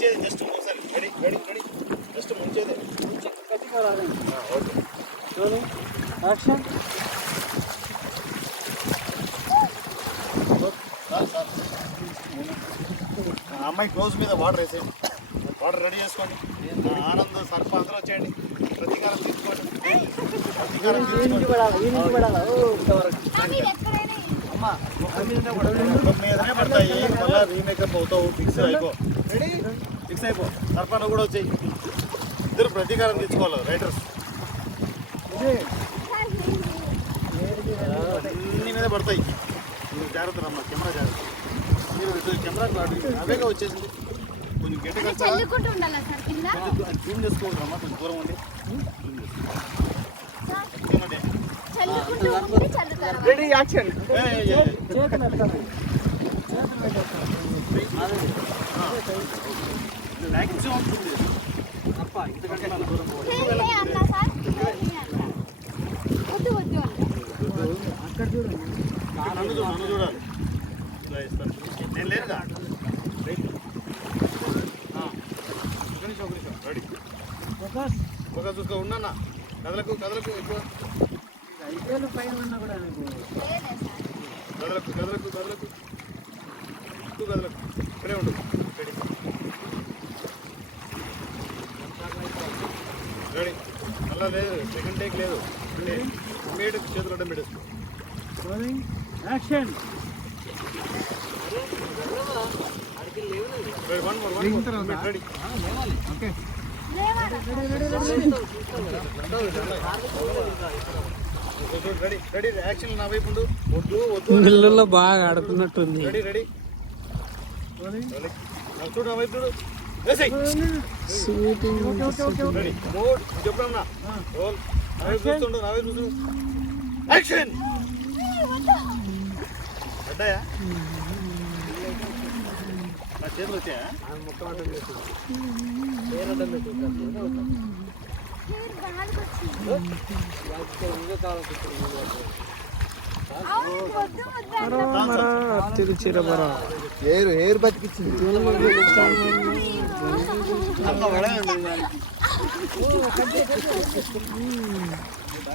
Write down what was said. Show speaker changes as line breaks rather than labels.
ముంచేది just ఒకసారి ready ready ready. Just ముంచేదే. ఆ, ఓకే
యాక్షన్
సార్. ఆ అమ్మాయి క్లోజ్ మీద వాటర్ వేసేయండి. వాటర్ రెడీ చేసుకోండి. ఆనంద్ సర్ప అందరూ వచ్చేయండి ప్రతీకారం తీసుకోండి. ప్రతీకారం తీసుకోండి. మీదనే పడతాయి మళ్ళీ రీమేకప్ అవుతావు ఫిక్స్ అయిపో ఫిక్స్ అయిపో సర్పన్న కూడా వచ్చాయి ఇద్దరు ప్రతీకారం తీసుకోవాలి రైటర్స్ అన్ని మీద పడతాయి జాగ్రత్త రమ్మ కెమెరా జాగ్రత్త మీరు కెమెరా కాదు అవేగా వచ్చేసింది కొంచెం
గట్టిగా
జూమ్ చేసుకోవాలి రమ్మ కొంచెం దూరం ఉండి జూమ్
చేసుకోవాలి ఉండి
రెడీ యాక్షన్ అక్కడ చూడండి
నన్ను చూడాలి ఇలా ఇస్తాను నేను. ఆ. ఒక నిమిషం రెడీ
ఫోకస్
ఒక చూసుకో ఉన్నా కదలకు కదలకు ఎక్కువ.
ఐపీఎల్ పైన ఉన్నా కూడా నీకు
కదలకు కదలకు కదలకు ఎక్కువ కదలకు ఇక్కడే ఉండు. రెడీ. రెడీ. మళ్ళా లేదు. సెకండ్ టేక్ లేదు. అంటే ఇమ్మీడియట్ చేతులు అడ్డం పెట్టేసుకో
rolling action
ready one more one more ready
okay
ready ready action నా వైపు ఉండు. వద్దు వద్దు
నీళ్ళల్లో బాగా ఆడుకున్నట్టుంది
రెడీ రెడీ. చూడు నా వైపు చెప్పన్నా చూస్తుండు వైపు యాక్షన్! అడ్డాయా నా చేతులు వచ్చాయా?
హెయిర్ హెయిర్ బతికిచ్చింది.
అమ్మ వడ